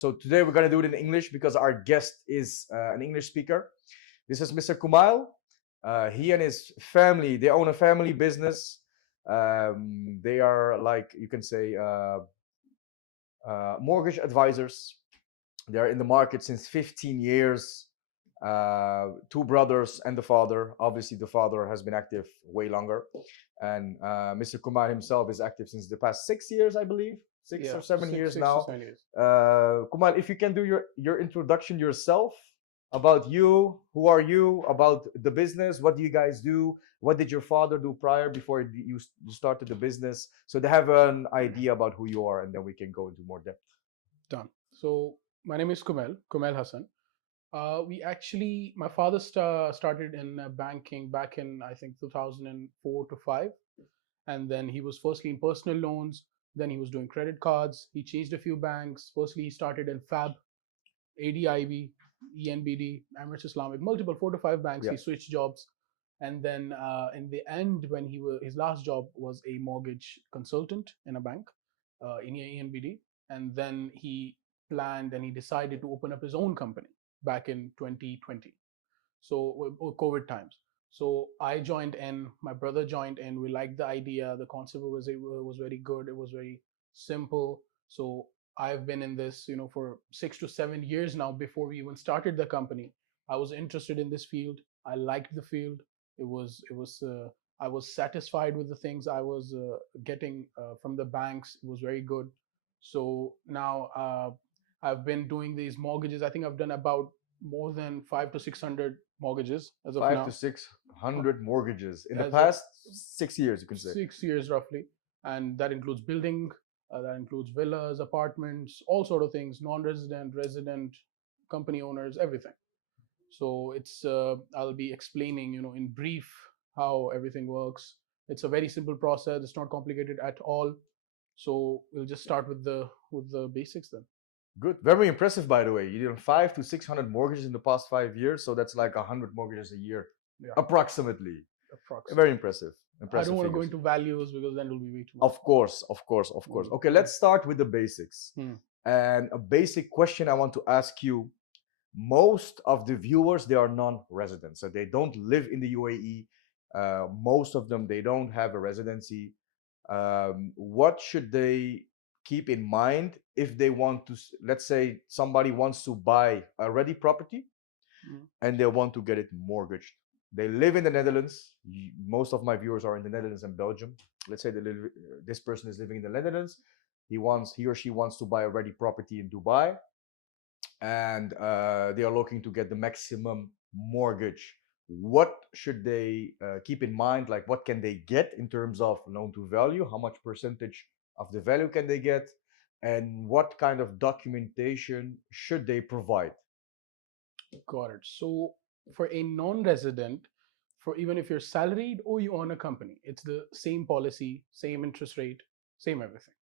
So today we're going to do it in English because our guest is an English speaker. This is Mr. Kumail. He and his family, they own a family business. They are, like you can say, mortgage advisors. They're in the market since 15 years. Two brothers and the father. Obviously, the father has been active way longer. And Mr. Kumar himself is active since the past 6 years, I believe. Six or seven years six now. to 7 years. Kumar, if you can do your introduction yourself, about you, who are you, about the business, what do you guys do, what did your father do prior before you started the business, so they have an idea about who you are, and then we can go into more depth. Done. So my name is Kumail Hassan. My father started in banking back in, I think, 2004 to 5. And then he was firstly in personal loans. Then he was doing credit cards. He changed a few banks. Firstly, he started in FAB, ADIB, ENBD, Emirates Islamic, multiple 4 to 5 banks. Yeah. He switched jobs. And then in the end, when his last job was a mortgage consultant in a bank, in ENBD. And then he planned and he decided to open up his own company back in 2020. So COVID times. So I joined in, my brother joined in. We liked the idea. The concept was very good. It was very simple. So I've been in this, for 6 to 7 years now. Before we even started the company, I was interested in this field. I liked the field. I was satisfied with the things I was getting from the banks. It was very good. So now I've been doing these mortgages. I think I've done about more than 5 to 600 mortgages as of Five now. to 600 mortgages in the As past 6 years, you can say. 6 years roughly, and that includes building, that includes villas, apartments, all sort of things, non-resident, resident, company owners, everything. So it's I'll be explaining, in brief how everything works. It's a very simple process. It's not complicated at all. So we'll just start with the basics then. Good, very impressive, by the way. You did 5 to 600 mortgages in the past 5 years, so that's like 100 mortgages a year, Yeah, approximately. approximately. Very impressive. I Impressive don't want to go figures. into values because then it'll be way too much. Of course, of course, of course. Okay, let's start with the basics. And a basic question I want to ask you: most of the viewers, they are non-residents, so they don't live in the UAE. Most of them, they don't have a residency. What should they keep in mind if they want to, let's say somebody wants to buy a ready property and they want to get it mortgaged? They live in the Netherlands. Most of my viewers are in the Netherlands and Belgium. Let's say this person is living in the Netherlands. He or she wants to buy a ready property in Dubai, and they are looking to get the maximum mortgage. What should they keep in mind? Like, what can they get in terms of loan to value? How much percentage of the value can they get? And what kind of documentation should they provide? Got it. So for a non-resident, for even if you're salaried or you own a company, it's the same policy, same interest rate, same everything.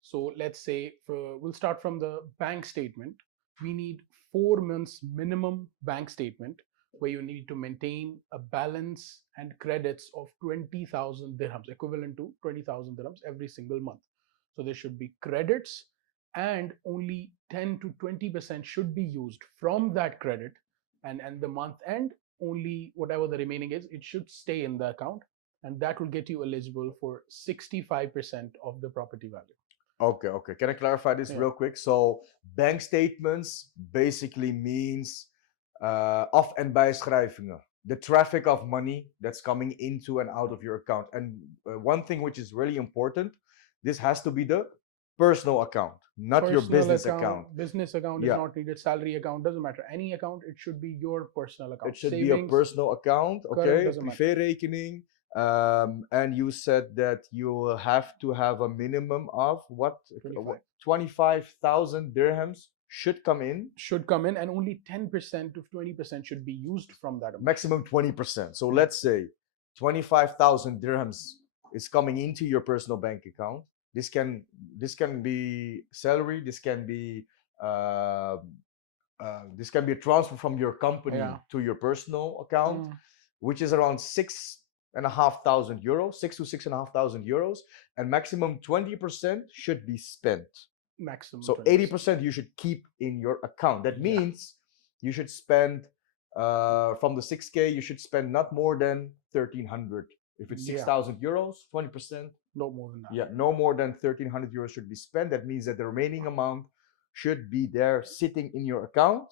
So let's say we'll start from the bank statement. We need 4 months minimum bank statement where you need to maintain a balance and credits of 20,000 dirhams, equivalent to 20,000 dirhams every single month. So there should be credits, and only 10 to 20% should be used from that credit. And the month end, only whatever the remaining is, it should stay in the account. And that will get you eligible for 65% of the property value. Okay, okay. Can I clarify this real quick? So bank statements basically means af- en bijschrijvingen, the traffic of money that's coming into and out of your account. And one thing which is really important, this has to be the personal account, not your business account. Business account is not needed. Salary account doesn't matter. Any account, it should be your personal account. It should be a personal account, okay? Privérekening. And you said that you will have to have a minimum of what? 25,000 dirhams should come in. Should come in, and only 10% to 20% should be used from that amount. Maximum 20%. So let's say 25,000 dirhams is coming into your personal bank account. This can be salary. This can be a transfer from your company to your personal account, which is around 6,500 euros, 6,000 to 6,500 euros, and maximum 20% should be spent. Maximum So 20%. 80% you should keep in your account. That Yeah. means you should spend from the 6K, you should spend not more than 1,300. If it's Yeah. 6,000 euros, 20%. No more than that. Yeah, no more than 1,300 euros should be spent. That means that the remaining amount should be there sitting in your account.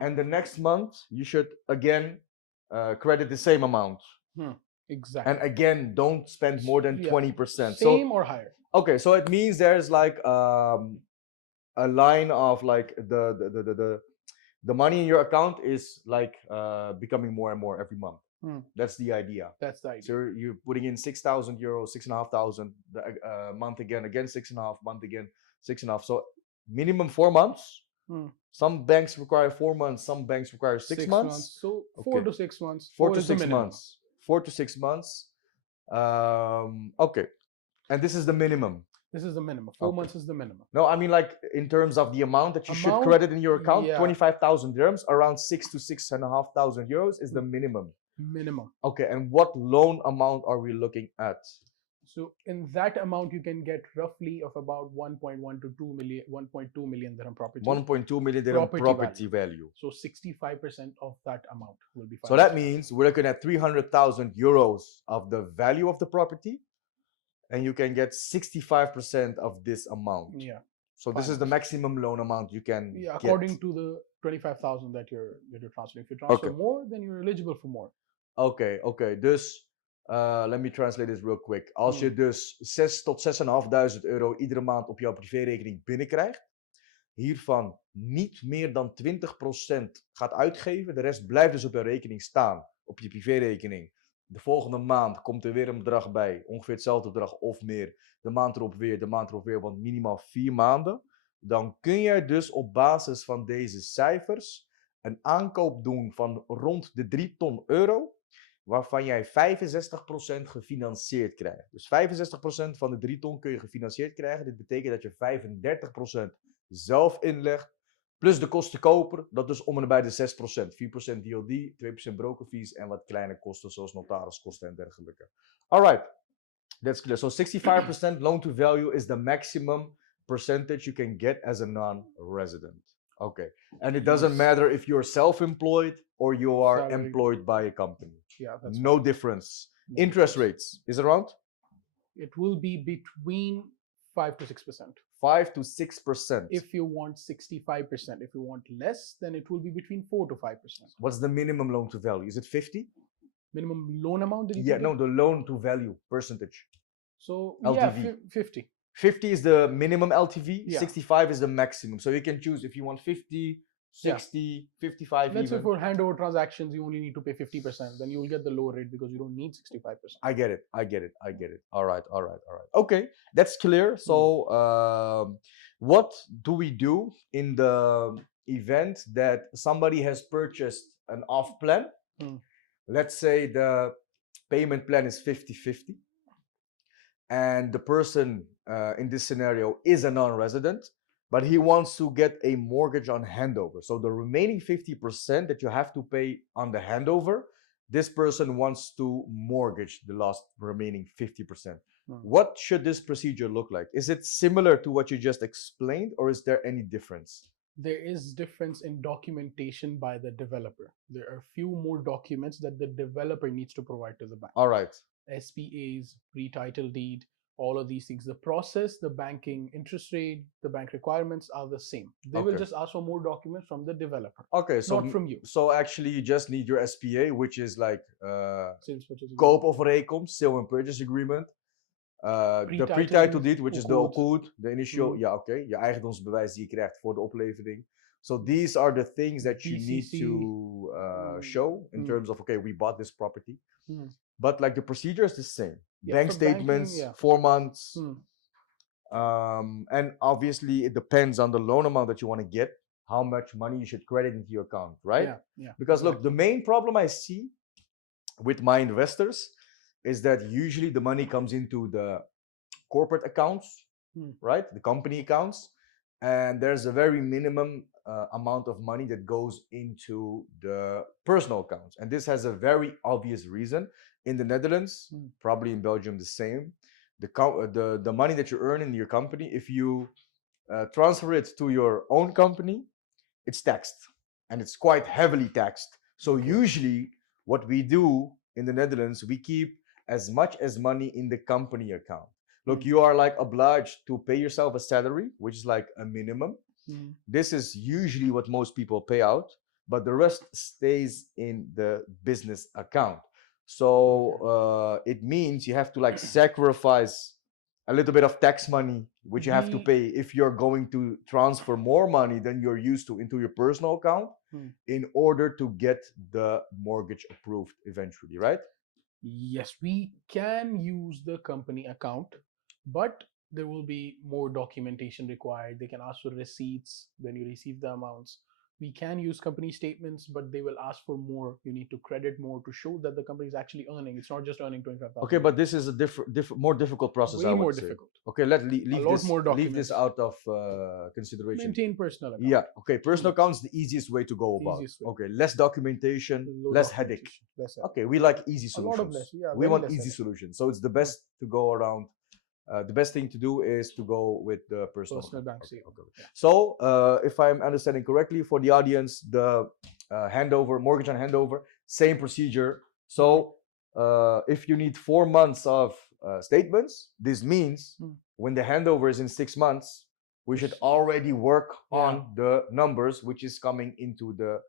And the next month, you should again credit the same amount. Exactly. And again, don't spend more than Yeah. 20%. Same or higher. Okay, so it means there's like a line of like the money in your account is like becoming more and more every month. That's the idea. That's the idea. So you're putting in 6,000 euros, 6,500 month again 6.5 month again 6.5. So minimum 4 months. Some banks require 4 months. Some banks require 6 months. So 4 to 6 months. 4 to 6 months. 4 to 6 months. Okay, and this is the minimum. This is the minimum. 4 months is the minimum. No, I mean like in terms of the amount that you should credit in your account, 25,000 dirhams, around 6 to 6,500 euros is the minimum. Minimum. Okay, and what loan amount are we looking at? So in that amount, you can get roughly of about 1.1 to 2 million, 1.2 million dirham property. 1.2 million dirham property value. So 65% of that amount will be financed. So that means we're looking at 300,000 euros of the value of the property, and you can get 65% of this amount. Yeah. So this is the maximum loan amount you can get. According to the 25,000 that you're transferring. If you transfer more, then you're eligible for more. Oké. Dus let me translate this real quick. Als je dus 6 tot 6.500 euro iedere maand op jouw privérekening binnenkrijgt, hiervan niet meer dan 20% gaat uitgeven, de rest blijft dus op jouw rekening staan, op je privérekening. De volgende maand komt er weer een bedrag bij, ongeveer hetzelfde bedrag of meer. De maand erop weer, want minimaal 4 maanden. Dan kun je dus op basis van deze cijfers een aankoop doen van rond de 3 ton euro, waarvan jij 65% gefinancierd krijgt. Dus 65% van de 3 ton kun je gefinancierd krijgen. Dit betekent dat je 35% zelf inlegt, plus de kosten koper, dat dus om en bij de 6%. 4% DLD, 2% broker fees en wat kleine kosten zoals notariskosten en dergelijke. Alright, that's clear. So 65% loan to value is the maximum percentage you can get as a non-resident. Okay, and it doesn't matter if you're self-employed or you are employed by a company. Yeah, that's no difference. Interest rates, is it around? It will be between 5 to 6%. 5 to 6%. If you want 65%. If you want less, then it will be between 4 to 5%. What's the minimum loan to value? Is it 50? Minimum loan amount? The loan to value percentage. So LTV. Yeah, 50. 50 is the minimum LTV. Yeah. 65 is the maximum. So you can choose if you want 50, 60, 55 Let's even. say for handover transactions, you only need to pay 50%. Then you will get the lower rate because you don't need 65%. I get it. All right. Okay, that's clear. So what do we do in the event that somebody has purchased an off plan? Let's say the payment plan is 50-50. And the person in this scenario is a non-resident, but he wants to get a mortgage on handover. So the remaining 50% that you have to pay on the handover, this person wants to mortgage the last remaining 50%. What should this procedure look like? Is it similar to what you just explained, or is there any difference? There is difference in documentation by the developer. There are few more documents that the developer needs to provide to the bank. All right. SPAs, pre-title deed, all of these things. The process, the banking interest rate, the bank requirements are the same. They will just ask for more documents from the developer. Okay, so not from you. So actually, you just need your SPA, which is like koopovereenkomst, sale and purchase agreement. De pre-title deed, which is the OCOOD, the initial, je eigendomsbewijs die je krijgt voor de oplevering. So these are the things that you need to show in terms of, okay, we bought this property. But like the procedure is the same. Bank statements, 4 months. And obviously it depends on the loan amount that you want to get, how much money you should credit into your account, right? Yeah. Because look, the main problem I see with my investors is that usually the money comes into the corporate accounts, right? The company accounts. And there's a very minimum amount of money that goes into the personal accounts. And this has a very obvious reason. In the Netherlands, probably in Belgium the same. The money that you earn in your company, if you transfer it to your own company, it's taxed, and it's quite heavily taxed. So usually what we do in the Netherlands, we keep as much as money in the company account. Look, you are like obliged to pay yourself a salary, which is like a minimum. This is usually what most people pay out, but the rest stays in the business account. So it means you have to like sacrifice a little bit of tax money, which you have to pay if you're going to transfer more money than you're used to into your personal account in order to get the mortgage approved eventually, right? Yes, we can use the company account, but there will be more documentation required. They can ask for receipts when you receive the amounts. We can use company statements, but they will ask for more. You need to credit more to show that the company is actually earning. It's not just earning 25,000. Okay, but this is a more difficult process, Way I would more say. difficult. Okay, leave this documents. out of consideration. Maintain personal account. Yeah, okay, personal account's the easiest way to go about. Easiest way. Okay, less documentation, less headache. Okay, we like easy A lot of solutions. less, yeah, We very want less easy headache. solutions. So it's the best to go around. The best thing to do is to go with the personal bank Okay, statement. okay. So if I'm understanding correctly, for the audience, the handover, mortgage on handover, same procedure. So if you need 4 months of statements, this means when the handover is in 6 months, we should already work on the numbers which is coming into the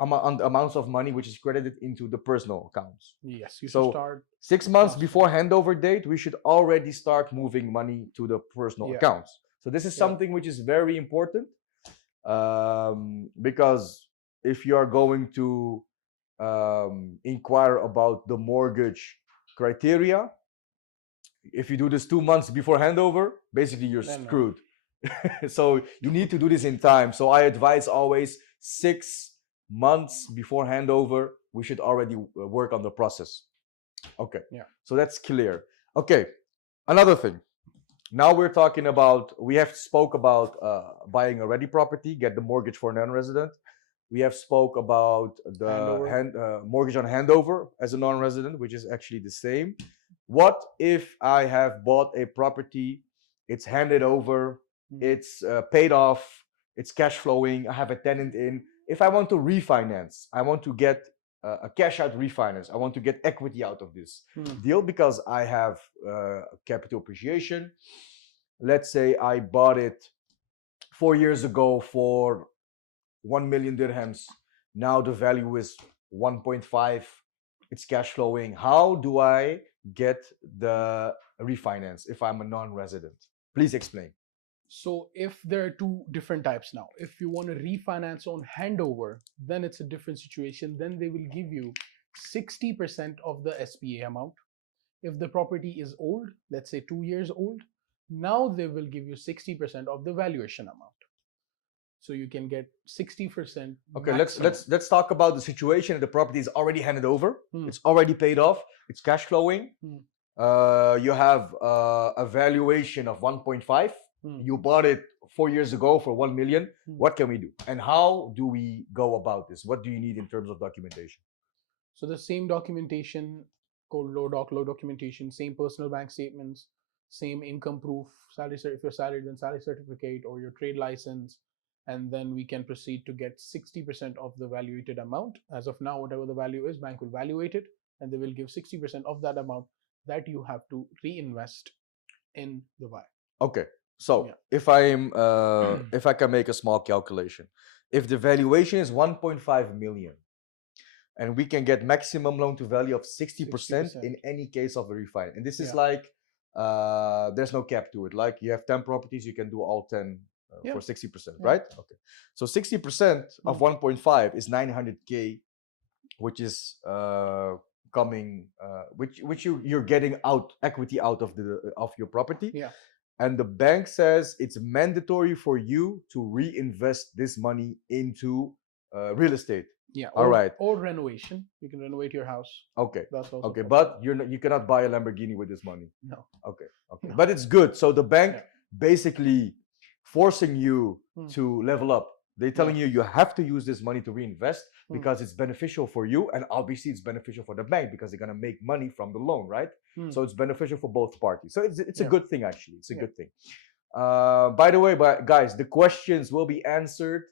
amounts of money which is credited into the personal accounts. Yes, you should So start 6 months before handover date, we should already start moving money to the personal accounts. So this is something which is very important, because if you are going to inquire about the mortgage criteria, if you do this 2 months before handover, basically you're screwed. So you need to do this in time. So I advise always 6 months before handover, we should already work on the process. Okay. Yeah. So that's clear. Okay. Another thing. Now we're talking about, we have spoke about buying a ready property, get the mortgage for a non-resident. We have spoke about the mortgage on handover as a non-resident, which is actually the same. What if I have bought a property, it's handed over, it's paid off, it's cash flowing, I have a tenant in. If I want to refinance, I want to get a cash out refinance, I want to get equity out of this deal because I have capital appreciation. Let's say I bought it 4 years ago for 1 million dirhams. Now the value is 1.5. It's cash flowing. How do I get the refinance if I'm a non-resident? Please explain. So if there are two different types now, if you want to refinance on handover, then it's a different situation. Then they will give you 60% of the SPA amount. If the property is old, let's say 2 years old, now they will give you 60% of the valuation amount. So you can get 60%. Okay, let's talk about the situation. The property is already handed over. It's already paid off. It's cash flowing. You have a valuation of 1.5. You bought it 4 years ago for 1 million. What can we do? And how do we go about this? What do you need in terms of documentation? So the same documentation called low documentation, same personal bank statements, same income proof, salary if you're salaried, then salary certificate or your trade license, and then we can proceed to get 60% of the valuated amount. As of now, whatever the value is, bank will valuate it, and they will give 60% of that amount that you have to reinvest in the buy. Okay, so if I can make a small calculation, if the valuation is 1.5 million, and we can get maximum loan to value of 60% in any case of a refinance, and this is like there's no cap to it. Like you have 10 properties, you can do all 10 for 60%, right? Okay, so 60% of 1.5 is 900k, which is coming, which you're getting out equity out of your property. Yeah. And the bank says it's mandatory for you to reinvest this money into real estate. Yeah. All right. Or renovation. You can renovate your house. Okay. That's also okay, but you cannot buy a Lamborghini with this money. No. Okay. Okay. No. But it's good. So the bank basically forcing you to level up. They're telling you have to use this money to reinvest because it's beneficial for you, and obviously it's beneficial for the bank because they're gonna make money from the loan, right? So it's beneficial for both parties. So it's a good thing actually. It's a good thing. By the way, guys, the questions will be answered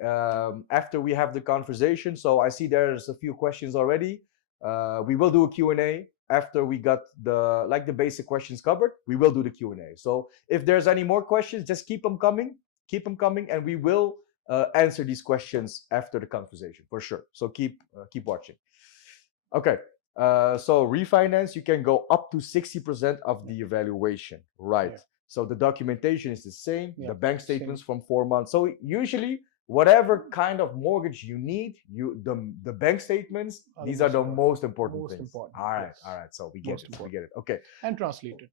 after we have the conversation. So I see there's a few questions already. We will do a Q&A after we got the basic questions covered. We will do the Q&A. So if there's any more questions, just keep them coming, and we will answer these questions after the conversation for sure. So keep watching. Okay. So refinance, you can go up to 60% of the evaluation, right? Yeah. So the documentation is the same, Yeah, the bank statements same. from 4 months. So usually, whatever kind of mortgage you need, the bank statements, Are these the are most the important. most important Most things. important, All right, yes. all right. So we get Most it. We important. get it. Okay. And translated.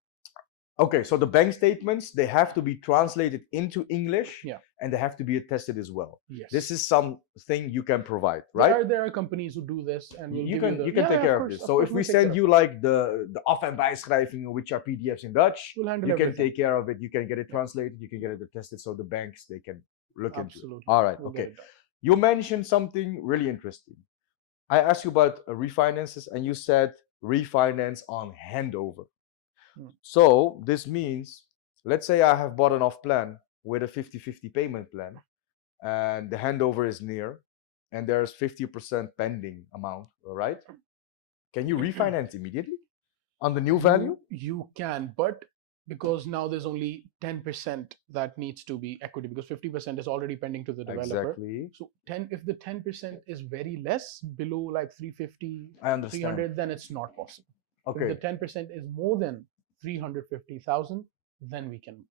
Okay, so the bank statements, they have to be translated into English, Yeah. and they have to be attested as well. Yes. This is something you can provide, right? There are companies who do this and will You give can the, you can take of care of course, this. of So course if we we'll take care send of you like the af- en bijschrijvingen, which are PDFs in Dutch, We'll handle you can everything. take care of it. You can get it translated. You can get it attested, so the banks, they can look into it. Absolutely. All right. We'll Okay. get it done. You mentioned something really interesting. I asked you about refinances, and you said refinance on handover. So this means, let's say I have bought an off plan with a 50-50 payment plan, and the handover is near, and there's 50% pending amount, all right? Can you refinance immediately on the new value? You can, but because now there's only 10% that needs to be equity, because 50% is already pending to the developer. Exactly. So if the 10% is very less, below like 350, I understand. 300, then it's not possible. Okay. If the 10% is more than 350,000, then we can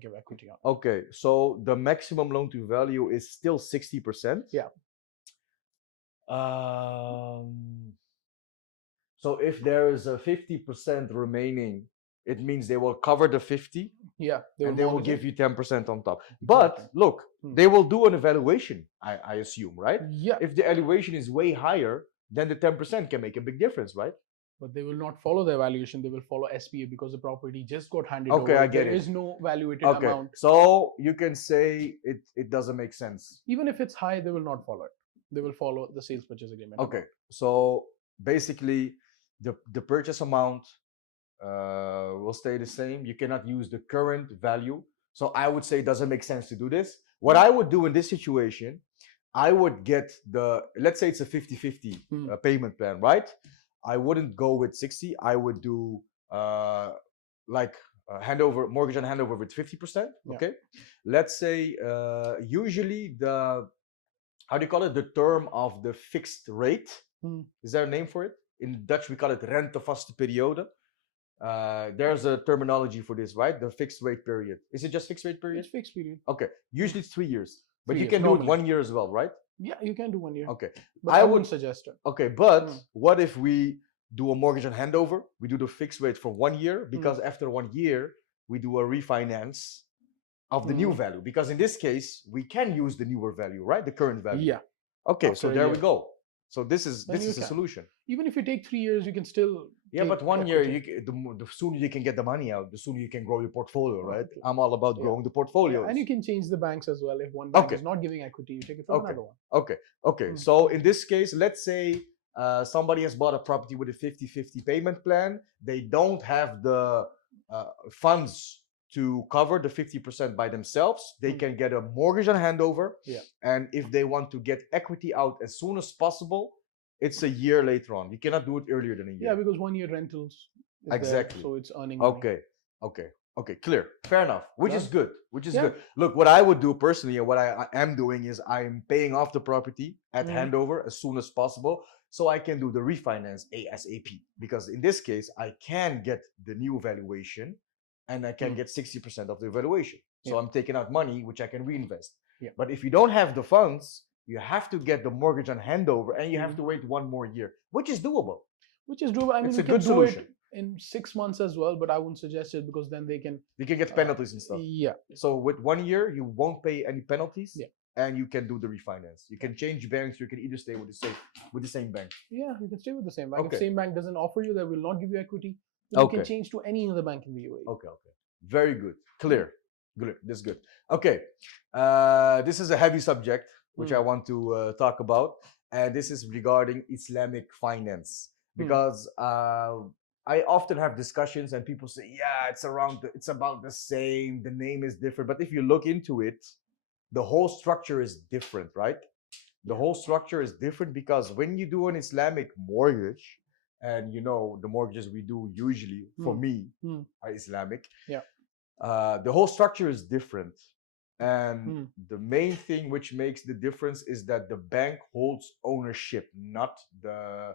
give equity on. Okay, so the maximum loan to value is still 60%. Yeah. So if there is a 50% remaining, it means they will cover the 50. Yeah. And they will give you 10% on top. Exactly. But look, they will do an evaluation, I assume, right? Yeah. If the evaluation is way higher, then the 10% can make a big difference, right? But they will not follow the evaluation. They will follow SPA because the property just got handed Okay, over. I get There it. is no valuated Okay, amount. so you can say it doesn't make sense. Even if it's high, they will not follow it. They will follow the sales purchase agreement. Okay, so basically the purchase amount will stay the same. You cannot use the current value. So I would say it doesn't make sense to do this. What I would do in this situation, I would get let's say it's a 50-50 payment plan, right? I wouldn't go with 60. I would do handover, mortgage and handover with 50%. Okay. Let's say usually how do you call it? The term of the fixed rate. Is there a name for it? In Dutch, we call it rentevaste periode. There's a terminology for this, right? The fixed rate period. Is it just fixed rate period? It's fixed period. Okay. Usually it's 3 years. But 3 you years, can do it normally. 1 year as well, right? Yeah, you can do 1 year. Okay. But I wouldn't suggest it. Okay, but what if we do a mortgage and handover? We do the fixed rate for 1 year, because after 1 year, we do a refinance of the new value. Because in this case, we can use the newer value, right? The current value. Yeah. Okay, so there we go. So this is a solution. Even if you take 3 years, you can still. Yeah, but 1 year, the sooner you can get the money out, the sooner you can grow your portfolio, right? I'm all about growing the portfolio. Yeah, and you can change the banks as well. If one bank is not giving equity, you take it from another one. Okay. So in this case, let's say somebody has bought a property with a 50-50 payment plan. They don't have the funds to cover the 50% by themselves. They can get a mortgage and handover. Yeah. And if they want to get equity out as soon as possible, it's a year later on. You cannot do it earlier than a year. Yeah, because 1 year rentals is exactly. there, so it's earning money. Okay, clear. Fair enough. Which is good. Good. Look, what I would do personally, and what I am doing, is I'm paying off the property at handover as soon as possible, so I can do the refinance ASAP. Because in this case, I can get the new valuation, and I can get 60% of the valuation. So I'm taking out money which I can reinvest. Yeah. But if you don't have the funds, you have to get the mortgage on handover, and you have to wait 1 more year, which is doable. I mean, it's you a can good do solution. it in 6 months as well, but I wouldn't suggest it, because then they can get penalties and stuff. Yeah. So with 1 year, you won't pay any penalties. Yeah. And you can do the refinance. You can change banks. You can either stay with the same bank. Yeah, you can stay with the same bank. Okay. If the same bank doesn't offer you, they will not give you equity. Then you can change to any other bank in the UAE. Okay. Very good. Clear. Good. This is good. Okay. This is a heavy subject which I want to talk about, and this is regarding Islamic finance, because I often have discussions and people say, yeah, it's about the same. The name is different. But if you look into it, the whole structure is different, right? The whole structure is different because when you do an Islamic mortgage, and the mortgages we do usually for me are Islamic. Yeah. The whole structure is different, and the main thing which makes the difference is that the bank holds ownership, not the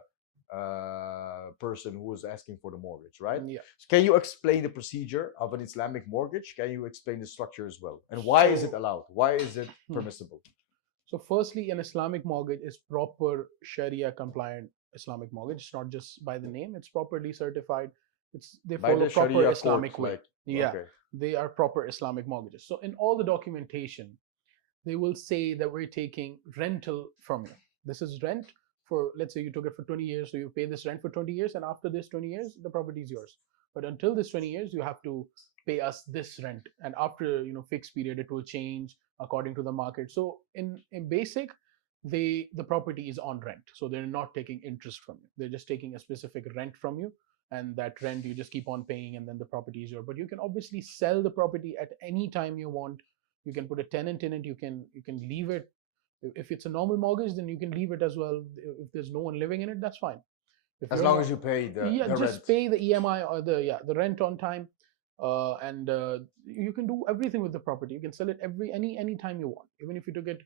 person who is asking for the mortgage, right? Yeah. So can you explain the procedure of an Islamic mortgage? Can you explain the structure as well? And why is it allowed? Why is it permissible? So firstly, an Islamic mortgage is proper Sharia compliant Islamic mortgage. It's not just by the name, it's properly certified. They By follow the proper Sharia Islamic court, way. like, Yeah. okay. They are proper Islamic mortgages. So in all the documentation, they will say that we're taking rental from you. This is rent for, let's say you took it for 20 years, so you pay this rent for 20 years, and after this 20 years, the property is yours. But until this 20 years, you have to pay us this rent. And after, fixed period, it will change according to the market. So in basic, the property is on rent. So they're not taking interest from you. They're just taking a specific rent from you. And that rent you just keep on paying, and then the property is yours. But you can obviously sell the property at any time you want. You can put a tenant in it. You can leave it. If it's a normal mortgage, then you can leave it as well. If there's no one living in it, that's fine. If As long as you pay the just rent. pay the EMI or the rent on time, and you can do everything with the property. You can sell it any time you want. Even if you took it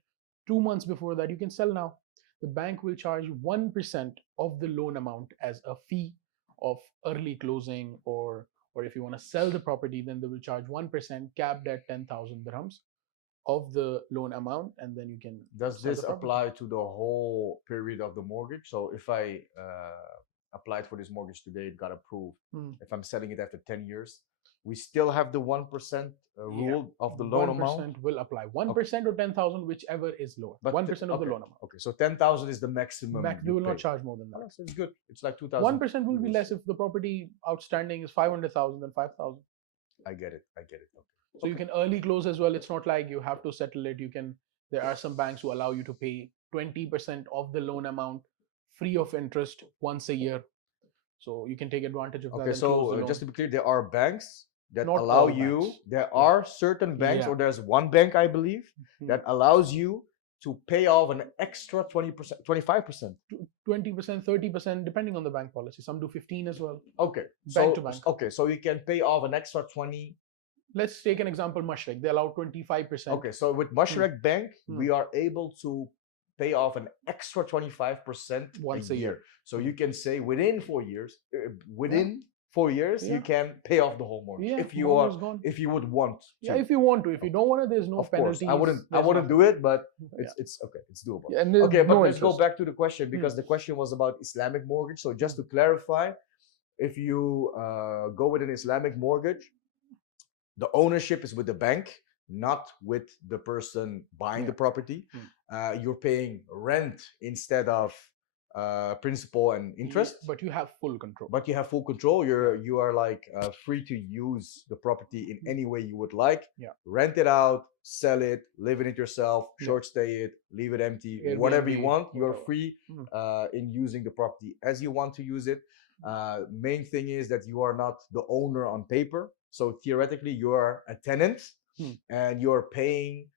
2 months before that, you can sell now. The bank will charge 1% of the loan amount as a fee of early closing, or if you want to sell the property, then they will charge 1% capped at 10,000 dirhams of the loan amount, and then you can. Does this apply to the whole period of the mortgage? So if I applied for this mortgage today, it got approved. If I'm selling it after 10 years, we still have the 1% rule of the loan amount? 1% will apply. 1% or 10,000, whichever is lower. But 1% of the loan amount. Okay, so 10,000 is the maximum. They will not charge more than that. So it's good. It's like 2,000. 1% will be less if the property outstanding is 500,000 than 5,000. I get it. Okay. So you can early close as well. It's not like you have to settle it. There are some banks who allow you to pay 20% of the loan amount free of interest once a year. So you can take advantage of that. Okay, so just to be clear, there are banks that Not allow all you, banks. there are certain banks, Yeah. or there's one bank, I believe, that allows you to pay off an extra 20%, 25%. 20%, 30%, depending on the bank policy. Some do 15 as well. Okay. Bank to bank. Okay, so you can pay off an extra 20. Let's take an example, Mashreq. They allow 25%. Okay, so with Mashreq Bank, we are able to pay off an extra 25% once a year. So you can say within 4 years, you can pay off the whole mortgage. Yeah, if you would want to. Yeah, if you want to. If you don't want to, there's no penalties. I wouldn't do it, but it's okay. It's doable. Yeah, okay, but let's go back to the question, because the question was about Islamic mortgage. So just to clarify, if you go with an Islamic mortgage, the ownership is with the bank, not with the person buying the property. You're paying rent instead of principal and interest. But you have full control. You are like free to use the property in any way you would like. Rent it out, sell it, live in it yourself, short stay it, leave it empty, Airbnb, whatever you want. You're free in using the property as you want to use it. Main thing is that you are not the owner on paper. So theoretically, you're a tenant and you're paying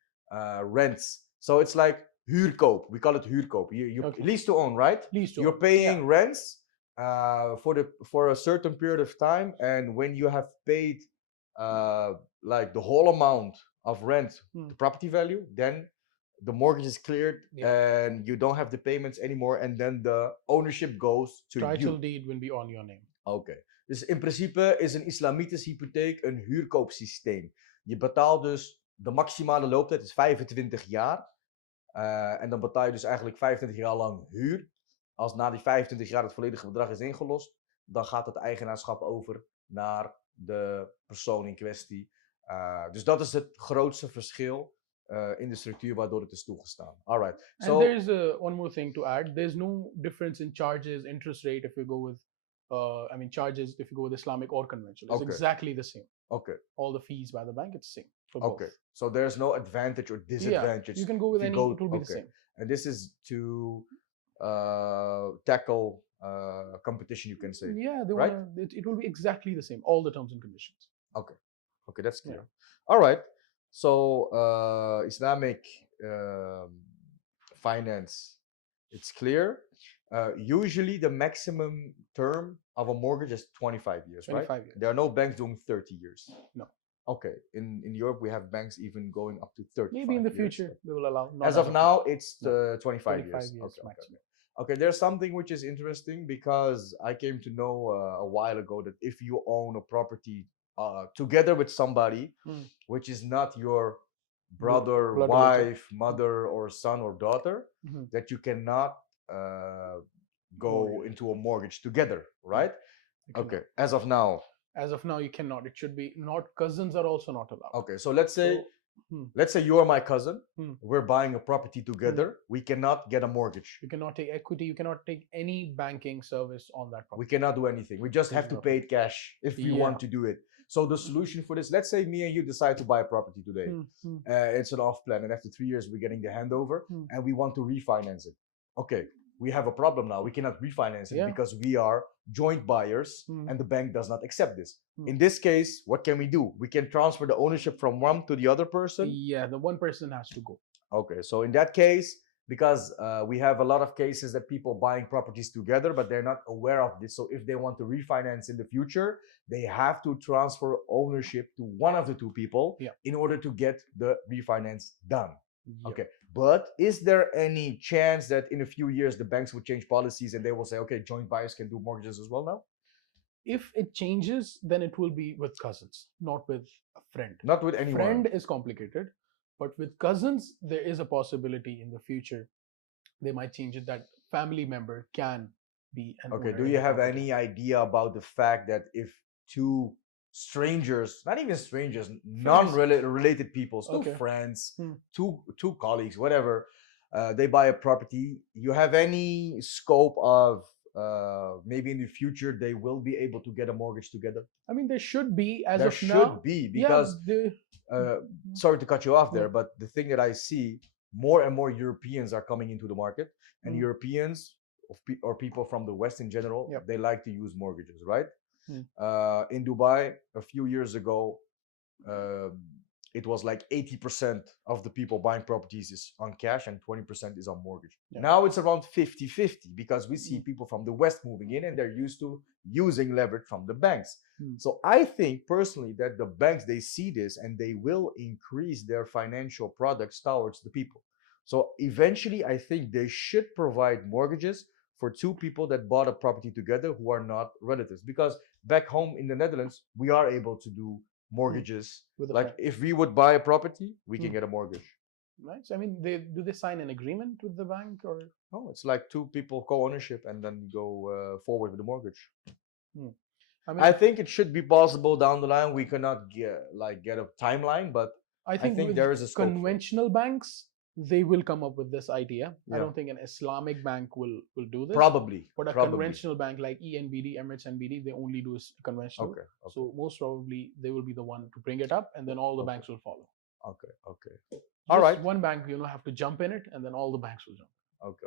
rents. So it's like huurkoop. We call it huurkoop. You lease to own, right? Lease to You're paying rents for a certain period of time, and when you have paid like the whole amount of rent, the property value, then the mortgage is cleared and you don't have the payments anymore, and then the ownership goes to you. Title deed will be on your name. Oké. Dus in principe is een islamitische hypotheek een huurkoopsysteem. Je betaalt dus, de maximale looptijd is 25 jaar. En dan betaal je dus eigenlijk 25 jaar lang huur. Als na die 25 jaar het volledige bedrag is ingelost, dan gaat het eigenaarschap over naar de persoon in kwestie. Dus dat is het grootste verschil in de structuur waardoor het is toegestaan. Alright. So, and there's one more thing to add. There's no difference in charges, interest rate if you go with charges if you go with Islamic or conventional. It's exactly the same. Okay. All the fees by the bank, it's the same for both. Okay. So there's no advantage or disadvantage. You can go with any, it will be the same. And this is to tackle competition, you can say, Yeah, they right? want to. It will be exactly the same. All the terms and conditions. Okay, okay, that's Yeah. clear. All right. So Islamic um, finance, it's clear. Usually, the maximum term of a mortgage is 25 years, right? 25 years. There are no banks doing 30 years. No. Okay. In Europe, we have banks even going up to 35 Maybe in the years. future they will allow. Not As of now, it's No. 25 25 years. years Okay, okay, maximum. okay. There's something which is interesting because I came to know a while ago that if you own a property together with somebody, Hmm. which is not your brother, blood relative. wife, mother, or son or daughter, Mhm. that you cannot uh, go Mortgage. into a mortgage together, right? You cannot. Okay. As of now, As of now, you cannot. It should be not. Cousins are also not allowed. okay. So let's say So, hmm, let's say you are my cousin. Hmm. We're buying a property together. We cannot get a mortgage. you cannot take equity. You cannot take any banking service on that We property. cannot do anything. We just have to pay it cash if we Yeah. want to do it. So the solution for this, let's say me and you decide to buy a property today. Hmm. It's an off plan, and after 3 years we're getting the handover, Hmm. and we want to refinance it. Okay, we have a problem now. We cannot refinance it Yeah. because we are joint buyers, Hmm. and the bank does not accept this. Hmm. In this case, what can we do? We can transfer the ownership from one to the other person. Yeah, the one person has to go. Okay, so in that case, because we have a lot of cases that people buying properties together, but they're not aware of this. So if they want to refinance in the future, they have to transfer ownership to one of the two people in order to get the refinance done. Yeah. Okay, but is there any chance that in a few years the banks will change policies and they will say, okay, joint buyers can do mortgages as well now? If it changes, then it will be with cousins, not with a friend. Not with anyone. Friend is complicated, but with cousins, there is a possibility in the future they might change it that family member can be an Okay, owner do in you the have property. any idea about the fact that if two strangers, not even strangers, non-related people, still Okay. friends, Hmm. two colleagues, whatever, they buy a property, you have any scope of maybe in the future they will be able to get a mortgage together? I mean, there should be as There of should now. be, because sorry to cut you off there, but the thing that I see, more and more Europeans are coming into the market, and Europeans or people from the West in general, they like to use mortgages, right? In Dubai, a few years ago, it was like 80% of the people buying properties is on cash and 20% is on mortgage. Now it's around 50-50 because we see people from the West moving in and they're used to using leverage from the banks. So I think personally that the banks, they see this and they will increase their financial products towards the people. So eventually I think they should provide mortgages for two people that bought a property together who are not relatives, because back home in the Netherlands we are able to do mortgages. Like if we would buy a property, we can get a mortgage. Nice. I mean, do they sign an agreement with the bank or? No, it's like two people co-ownership and then you go forward with the mortgage. I think it should be possible down the line. We cannot get a timeline, but I think there is a scope. Conventional banks, they will come up with this idea. I don't think an Islamic bank will do this. Probably. But a conventional bank like ENBD, Emirates NBD, they only do conventional. Okay. So most probably they will be the one to bring it up, and then all the banks will follow. Okay. All right. One bank, have to jump in it, and then all the banks will jump. Okay.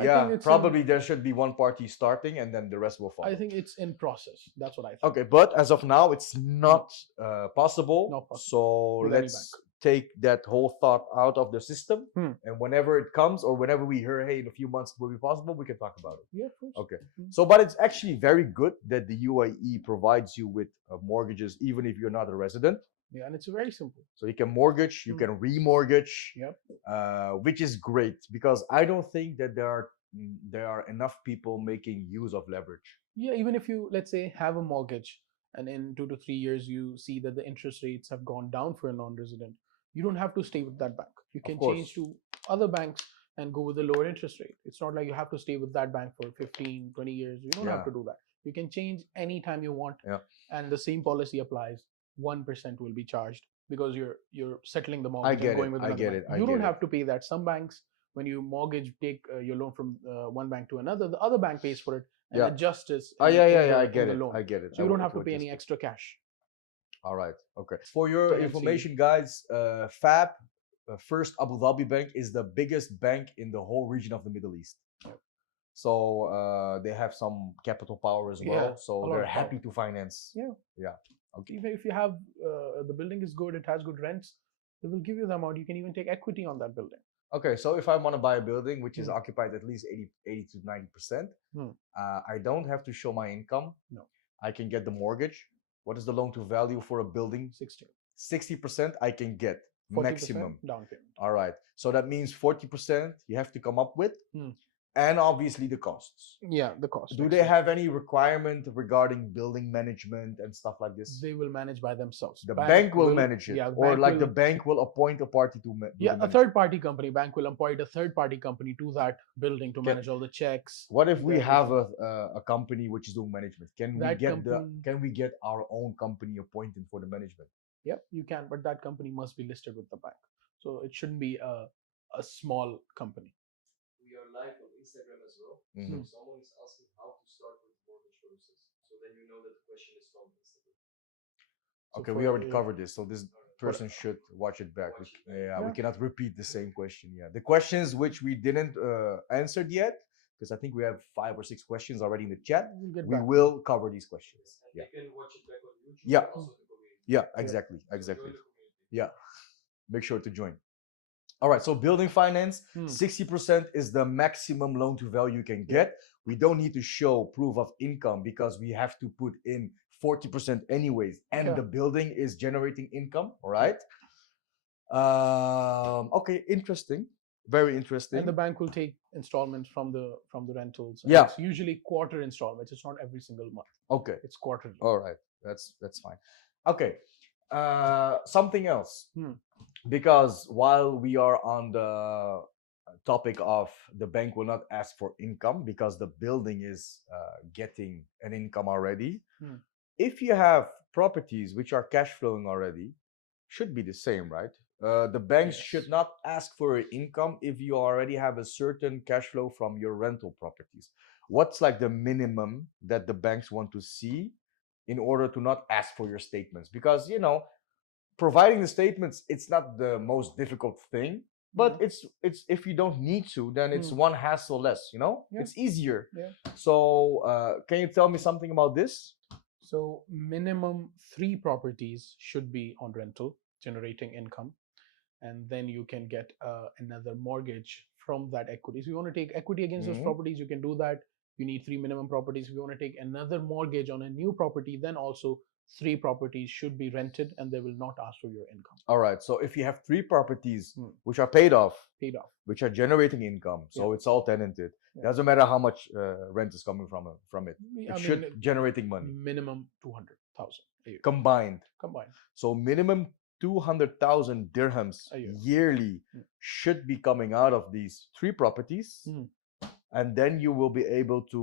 Yeah, probably there should be one party starting, and then the rest will follow. I think it's in process. That's what I think. Okay, but as of now, it's not possible. Not possible. So let's take that whole thought out of the system, and whenever it comes or whenever we hear, hey, in a few months it will be possible, we can talk about it. Yeah, of course. Okay. So, but it's actually very good that the UAE provides you with mortgages even if you're not a resident. Yeah, and it's very simple. So you can mortgage, you can remortgage, which is great because I don't think that there are enough people making use of leverage. Yeah, even if you, let's say, have a mortgage and in 2 to 3 years you see that the interest rates have gone down for a non-resident, you don't have to stay with that bank. You can change to other banks and go with a lower interest rate. It's not like you have to stay with that bank for 15, 20 years. You don't have to do that. You can change anytime you want, and the same policy applies. 1% will be charged because you're settling the mortgage and going with another bank. You don't have to pay that. Some banks, when you mortgage, take your loan from one bank to another, the other bank pays for it and adjusts it. I get it. I get it. So you don't have to pay any extra cash. All right. Okay. For your information, guys, FAB, First Abu Dhabi Bank, is the biggest bank in the whole region of the Middle East. So they have some capital power as well. Yeah, a So lot they're of power. happy to finance. Yeah. Yeah. Okay. Even if you have the building is good, it has good rents, they will give you the amount. You can even take equity on that building. Okay. So if I want to buy a building which is Hmm. occupied at least 80 to 90%, Hmm. I don't have to show my income. No. I can get the mortgage. What is the loan to value for a building? 60. 60% I can get 40% maximum. down payment. All right. So that means 40% you have to come up with, Hmm. and obviously the costs. Yeah, the cost. Do they have any requirement regarding building management and stuff like this? They will manage by themselves. The bank will manage it, Yeah, or like the will, bank will appoint a party to do yeah, the a management. third party company. Bank will appoint a third party company to that building to manage all the checks. What if we have everything. a company which is doing management? Can we That get company- can we get our own company appointed for the management? Yep, you can, but that company must be listed with the bank. So it shouldn't be a small company. We are live on Instagram as well. Mhm. So someone is asking how to start with mortgage process. So then you know that the question is from Instagram. So Okay, we already covered this, so this for- person should watch it back. We Yeah. cannot repeat the same question. Yeah, the questions which we didn't answered yet, because I think we have 5 or 6 questions already in the chat. We'll get We back. will cover these questions. Yeah, They can watch it back on YouTube. Yeah. And also the community. yeah, exactly, So exactly. join the community. Yeah, make sure to join. All right, so building finance, Hmm. 60% is the maximum loan to value you can get. We don't need to show proof of income because we have to put in 40% anyways, and Yeah. the building is generating income, all right? Okay, interesting. Very interesting. And the bank will take installments from the rentals. And Yeah. it's usually quarter installments. It's not every single month. Okay. It's quarterly. All right. That's fine. Okay. Something else. Hmm. Because while we are on the topic of the bank will not ask for income because the building is getting an income already. Hmm. If you have properties which are cash flowing already, should be the same, right? The banks Yes. should not ask for income if you already have a certain cash flow from your rental properties. What's like the minimum that the banks want to see in order to not ask for your statements? Because providing the statements, it's not the most difficult thing, but it's if you don't need to, then it's one hassle less. Yeah. It's easier. Yeah. So can you tell me something about this? So minimum 3 properties should be on rental, generating income, and then you can get another mortgage from that equity. So you want to take equity against those Mhm. properties, you can do that. You need 3 minimum properties. If you want to take another mortgage on a new property, then also 3 properties should be rented, and they will not ask for your income. All right. So if you have 3 properties Hmm. which are paid off, Paid off. which are generating income, so Yeah. it's all tenanted. Yeah. Doesn't matter how much rent is coming from it. I It should mean, generating money minimum 200,000 a year combined. combined. So minimum 200,000 dirhams A year. yearly Mm. should be coming out of these 3 properties, Mm. and then you will be able to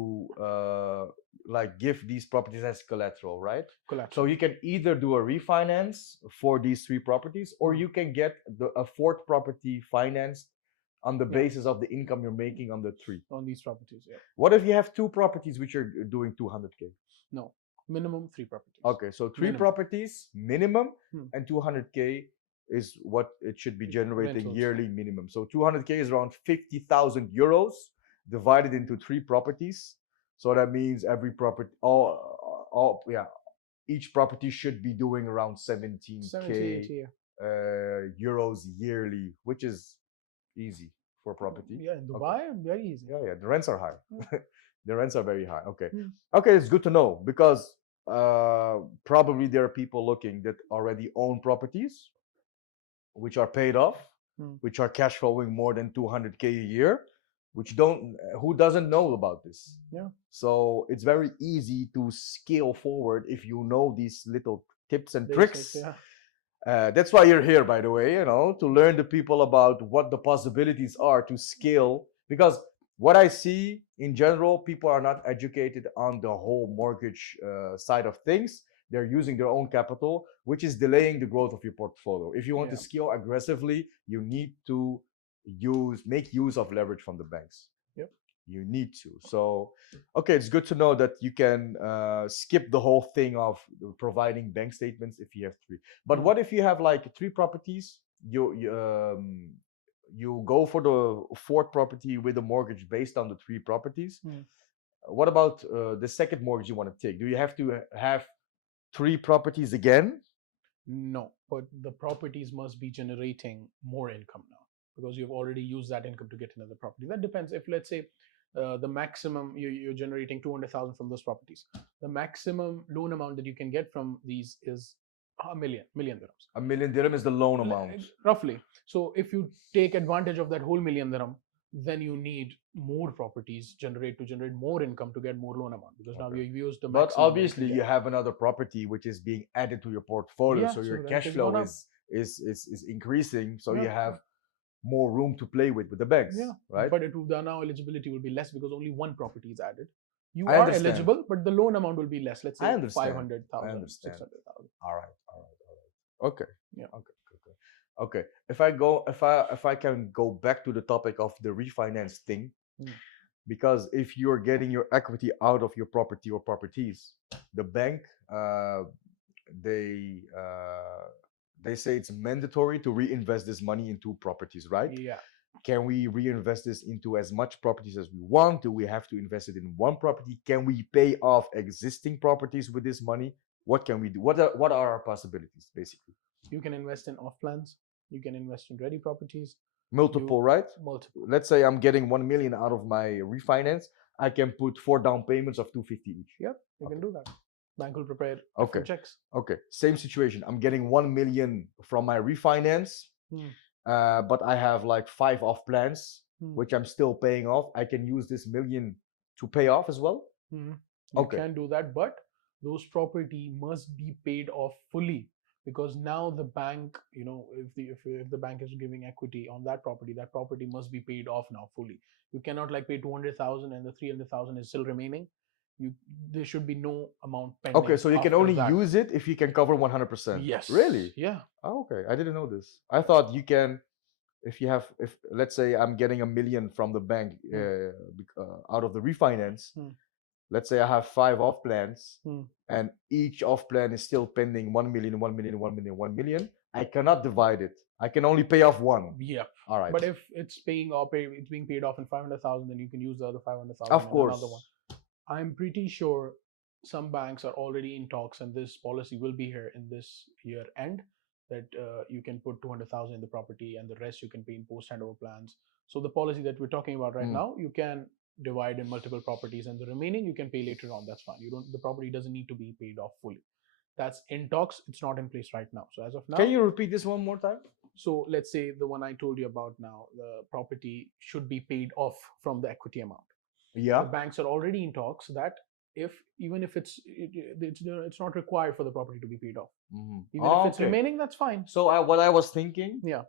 like give these properties as collateral, right? Collateral. So you can either do a refinance for these 3 properties, or Mm. you can get a 4th property financed on the Yeah. basis of the income you're making on the 3. On these properties, yeah. What if you have 2 properties which are doing 200k? No, minimum 3 properties. Okay, so 3 Minimum. properties minimum, Hmm. and 200k is what it should be generating Rentals. yearly minimum. So 200k is around 50,000 euros divided into 3 properties. So that means every property, each property should be doing around 17k 78 a year. euros yearly, which is easy for property. Yeah, in Dubai, very easy. Yeah, the rents are high. Yeah. The rents are very high. Okay. Mm. Okay, it's good to know because probably there are people looking that already own properties which are paid off, Mm. which are cash flowing more than 200k a year, who doesn't know about this. Yeah. So it's very easy to scale forward if you know these little tips and Basics, tricks. yeah. That's why you're here, by the way, to learn the people about what the possibilities are to scale. Because what I see in general, people are not educated on the whole mortgage side of things. They're using their own capital, which is delaying the growth of your portfolio. If you want to Yeah. scale aggressively, you need to make use of leverage from the banks. Yep. You need to. So, okay, it's good to know that you can skip the whole thing of providing bank statements if you have 3. But Mm. what if you have like 3 properties? you go for the fourth property with a mortgage based on the three properties. Hmm. What about the second mortgage you want to take? Do you have to have three properties again? No, but the properties must be generating more income now because you've already used that income to get another property. That depends. If let's say the maximum you're generating 200,000 from those properties, the maximum loan amount that you can get from these is a million dirhams. A million dirham is the loan amount. Roughly. So if you take advantage of that whole million dirham, then you need more properties generate more income to get more loan amount because now Okay. you've used the But maximum that you obviously, can you get. have another property which is being added to your portfolio, Yeah, so so your rent cash has flow gone up. is increasing. So you Yeah. have more room to play with the banks, Yeah, right? but the now eligibility will be less because only one property is added. You I are understand. eligible, but the loan amount will be less. Let's I say understand. 500,000, I understand. 600,000. All right, all right, all right. Okay. Yeah. Okay. If I can go back to the topic of the refinance thing, Mm. because if you're getting your equity out of your property or properties, the bank they uh, they say it's mandatory to reinvest this money into properties, right? Yeah. Can we reinvest this into as much properties as we want? Do we have to invest it in one property? Can we pay off existing properties with this money? What can we do? What are our possibilities, basically? You can invest in off plans. You can invest in ready properties. Multiple, right? Multiple. Let's say I'm getting 1 million out of my refinance. I can put 4 down payments of 250 each. Yep, you can do that. Bank will prepare Okay. different checks. Okay. Same situation. I'm getting 1 million from my refinance, Hmm. but I have like 5 off plans, Hmm. which I'm still paying off. I can use this million to pay off as well. Hmm. You Okay. can do that, but those property must be paid off fully because now the bank, if the bank is giving equity on that property must be paid off now fully. You cannot like pay 200,000 and the 300,000 is still remaining. There should be no amount pending. Okay, so you can after only that. use it if you can cover 100%. Yes. Really? Yeah. Oh, okay. I didn't know this. I thought you can, if let's say I'm getting a million from the bank out of the refinance. Hmm. Let's say I have 5 off plans, Hmm. and each off plan is still pending 1 million, 1 million, 1 million, 1 million. I cannot divide it. I can only pay off one. Yeah. All right. But if it's it's being paid off in 500,000, then you can use the other 500,000 Of on course. another one. I'm pretty sure some banks are already in talks, and this policy will be here in this year end that you can put 200,000 in the property, and the rest you can pay in post handover plans. So the policy that we're talking about right Mm. now, you can divide in multiple properties, and the remaining you can pay later on. That's fine. The property doesn't need to be paid off fully. That's in talks. It's not in place right now. So as of now, Can you repeat this one more time? so let's say the one I told you about now, the property should be paid off from the equity amount. Yeah. The banks are already in talks that even if it's not required for the property to be paid off. Mm-hmm. Even if it's remaining, that's fine. So what I was thinking, Yeah,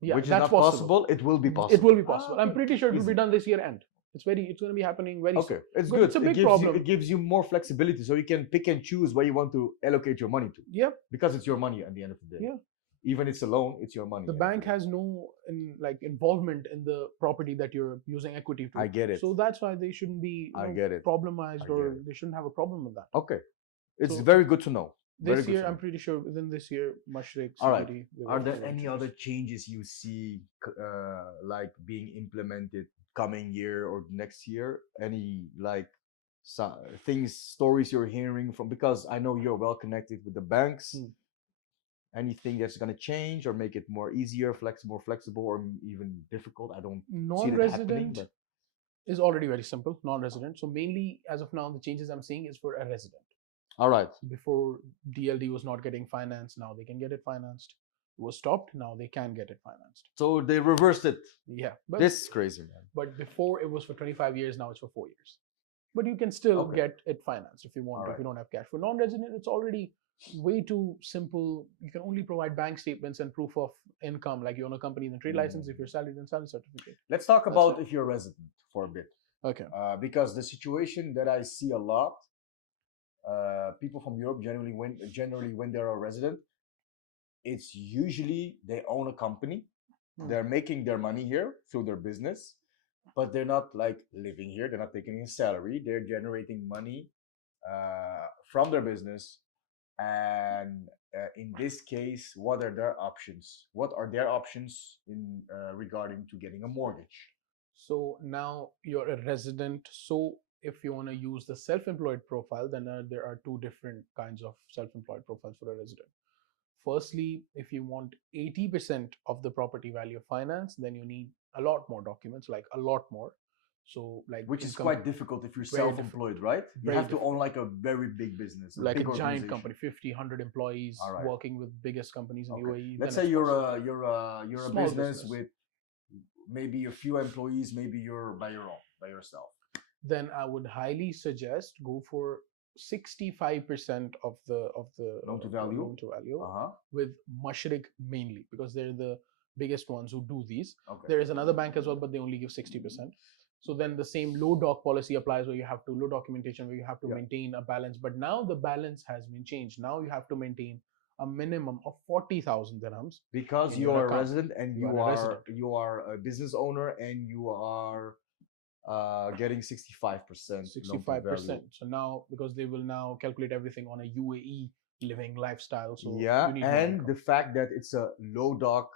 which is that's not possible, it will be possible. It will be possible. I'm okay. pretty sure it will be Easy. done this year end. It's going to be happening very soon. Okay, it's But good. it's a big gives problem. it gives you more flexibility, so you can pick and choose where you want to allocate your money to. Yep. Because it's your money at the end of the day. Yeah. Even it's a loan, it's your money. The bank has no involvement in the property that you're using equity to. I get it. So that's why they shouldn't be I get it. problematized, I or get it. they shouldn't have a problem with that. Okay, it's So very good to know. Very This good year, to I'm know. pretty sure within this year, Mashreq, All right. CBD, they Are will there implement any this. other changes you see like being implemented coming year or next year? Any like stories you're hearing from? Because I know you're well connected with the banks. Hmm. Anything that's going to change or make it more easier, more flexible, or even difficult? I don't see that happening. Non-resident But is already very simple. Non-resident. So mainly, as of now, the changes I'm seeing is for a resident. all right. Before, DLD was not getting financed. Now they can get it financed. It was stopped. Now they can get it financed. So they reversed it. Yeah. But This is crazy, man. But before it was for 25 years, now it's for 4 years. But you can still Okay. get it financed if you want to, Alright. if you don't have cash. For non-resident, it's already way too simple. You can only provide bank statements and proof of income, like you own a company, then trade license. If you're salary, then salary certificate. Let's talk That's about it. if you're a resident for a bit. Okay. Because the situation that I see a lot, people from Europe generally when they're a resident, it's usually they own a company, they're making their money here through their business, but they're not like living here. They're not taking a salary. They're generating money from their business, and in this case, what are their options? What are their options in regarding to getting a mortgage? So now you're a resident. So if you want to use the self-employed profile, then there are two different kinds of self-employed profiles for a resident. Firstly, if you want 80% of the property value financed, then you need a lot more documents, like a lot more. So like Which is quite difficult if you're very self-employed, right? You Very have to own difficult. like a very big business, like big a giant organization. company, 50, 100 employees All right. working with biggest companies in Okay. UAE. Let's then say it's you're possible. a Small business business. with maybe a few employees, maybe you're by your own, by yourself. Then I would highly suggest go for 65% of the Loan to value? loan to value Uh-huh. with Mashrik mainly, because they're the biggest ones who do these. Okay. There is another bank as well, but they only give 60%. So then the same low doc policy applies, where you have to low documentation, where you have to Yeah. maintain a balance. But now the balance has been changed. Now you have to maintain a minimum of 40,000 dirhams Because in you your are a account. resident and You you are a are resident. you are a business owner and you are getting 65% loan to value. 65%. So now, because they will now calculate everything on a UAE living lifestyle, so Yeah, you need more and income. the fact that it's a low doc,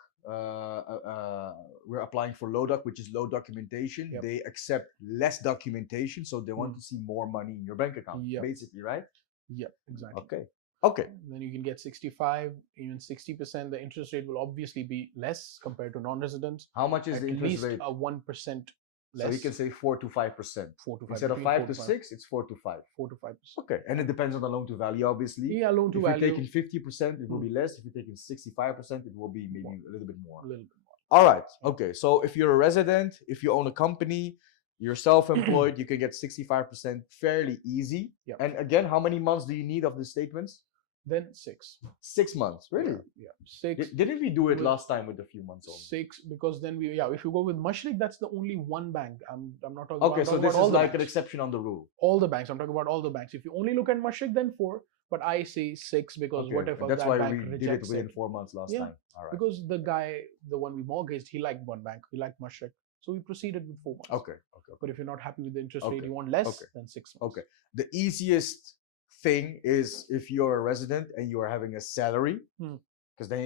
we're applying for low doc, which is low documentation. Yep. They accept less documentation, so they want Mm. to see more money in your bank account, Yep. basically, right? Yep, exactly. Okay. Okay. Then you can get 65, even 60%. The interest rate will obviously be less compared to non-residents. How much is At the interest least rate? a 1% less. So you can say 4 to 5%. 4 to 5. Instead of between 5 4 to to 5. 6, it's 4 to 5. 4 to 5%. Okay, and it depends on the loan to value, obviously. Yeah, loan to If you're value. taking 50%, it will be less. If you're taking 65%, it will be maybe More. a little bit more. A little bit more. All right. Okay. So if you're a resident, if you own a company, you're self-employed, you can get 65% fairly easy. Yep. And again, how many months do you need of the statements? Then 6. 6 months. Really? Yeah. 6. Didn't we do it With- last time with a few months only? 6, because then if you go with Mashrik, that's the only one bank. I'm not talking Okay, about. so I'm this talking about all is the like an banks. exception on the rule. All the banks. I'm talking about all the banks. If you only look at Mashrik, then 4. But I say 6 because Okay, what if and that's that why bank we did it rejects within it? 4 months last Yeah, time. All right. Because the guy, the one we mortgaged, he liked one bank. He liked Mashrik. So we proceeded with 4 months. Okay. But if you're not happy with the interest Okay, rate, you want less, okay, then 6 months. Okay. The easiest thing is if you're a resident and you are having a salary, because then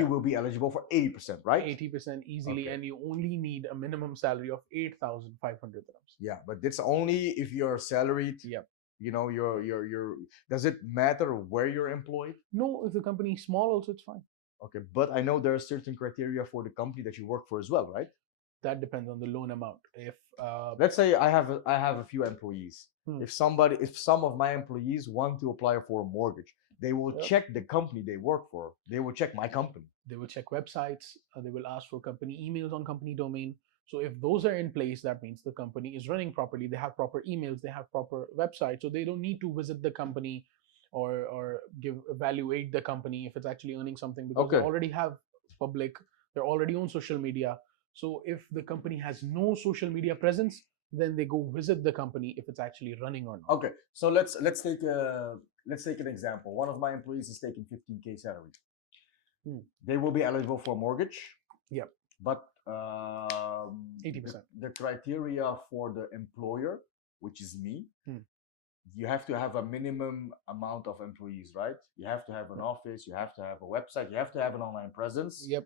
you will be eligible for 80%, right? 80% easily, Okay. and you only need a minimum salary of 8,500 dirhams. Yeah, but it's only if you're salaried. Yep. You know, you're. Does it matter where you're employed? No, if the company is small, also it's fine. Okay, but I know there are certain criteria for the company that you work for as well, right? That depends on the loan amount. If Let's say I have a few employees. Hmm. If some of my employees want to apply for a mortgage, they will Yep. check the company they work for. They will check my company. they will check websites, they will ask for company emails on company domain. So if those are in place, that means the company is running properly. They have proper emails, they have proper websites, so they don't need to visit the company or evaluate the company if it's actually earning something, because they Okay. already have public, they're already on social media. So if the company has no social media presence, then they go visit the company if it's actually running or not. Okay, so let's take an example. One of my employees is taking 15K salary. They will be eligible for a mortgage. Yep. But 80%. The criteria for the employer, which is me, you have to have a minimum amount of employees, right? You have to have an office, you have to have a website, you have to have an online presence. Yep.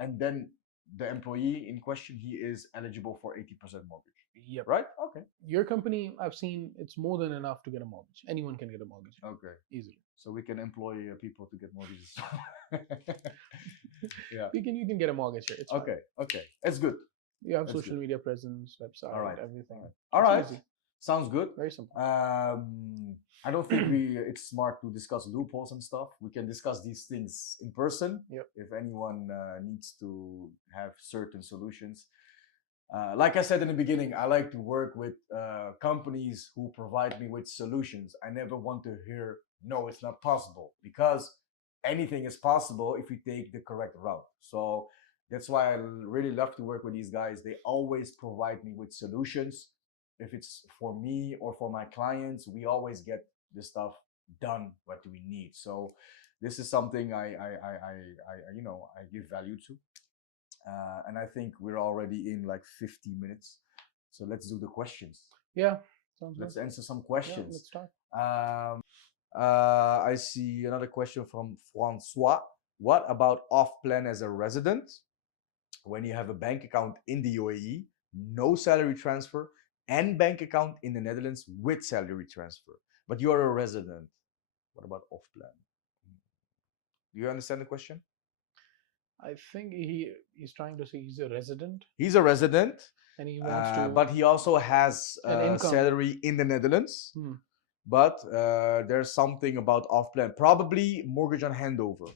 And then the employee in question, he is eligible for 80% mortgage. Yep. Right? Okay. Your company, I've seen, it's more than enough to get a mortgage. Anyone can get a mortgage Okay. easily. So we can employ people to get mortgages. Yeah. You can get a mortgage here. It's fine. Okay. That's good. You have That's social media presence, website, All right. everything. All It's right. easy. Sounds good. Very simple. I don't think it's smart to discuss loopholes and stuff. We can discuss these things in person. Yep. If anyone needs to have certain solutions. Like I said in the beginning, I like to work with companies who provide me with solutions. I never want to hear, no, it's not possible, because anything is possible if you take the correct route. So that's why I really love to work with these guys. They always provide me with solutions. If it's for me or for my clients, we always get the stuff done what we need. So this is something I give value to. And I think we're already in like 50 minutes. So let's do the questions. Yeah, sounds Let's good. answer some Yeah, questions. let's start. I see another question from Francois. What about off plan as a resident? When you have a bank account in the UAE, no salary transfer, and bank account in the Netherlands with salary transfer, but you are a resident. What about off plan? Do you understand the question? I think he's trying to say he's a resident He's a resident, and he wants to but he also has an income. salary in the Netherlands. Hmm. But there's something about off plan, probably mortgage on handover.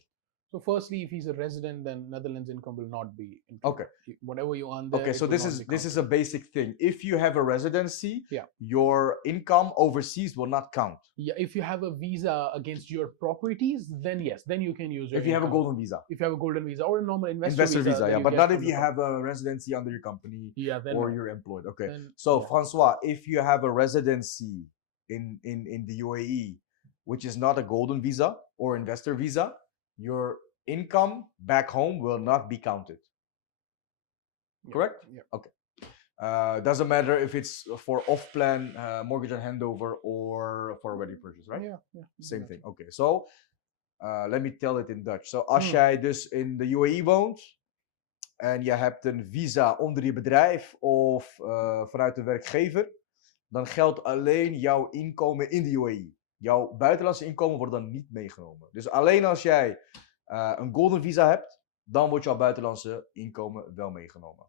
So firstly, if he's a resident, then Netherlands income will not be included. Okay. Whatever you earn there. Okay, so it will this not is be this is counted. a basic thing. If you have a residency, Yeah. your income overseas will not count. Yeah, if you have a visa against your properties, then yes, then you can use your If you have a income. golden visa, If you have a golden visa or a normal investor visa, then yeah, you but get not from if the you have a residency under your company yeah, then or no. you're employed. Okay, Then, so yeah. Francois, if you have a residency in the UAE, which is not a golden visa or investor visa, your income back home will not be counted. Yeah, Correct? yeah. Okay. Doesn't matter if it's for off-plan mortgage and handover or for a ready purchase, right? Yeah, yeah. Same thing. exactly. Okay, so let me tell it in Dutch. So als jij dus in de UAE woont en je hebt een visa onder je bedrijf of vanuit de werkgever, dan geldt alleen jouw inkomen in de UAE. Jouw buitenlandse inkomen wordt dan niet meegenomen. Dus alleen als jij een golden visa hebt, dan wordt jouw buitenlandse inkomen wel meegenomen.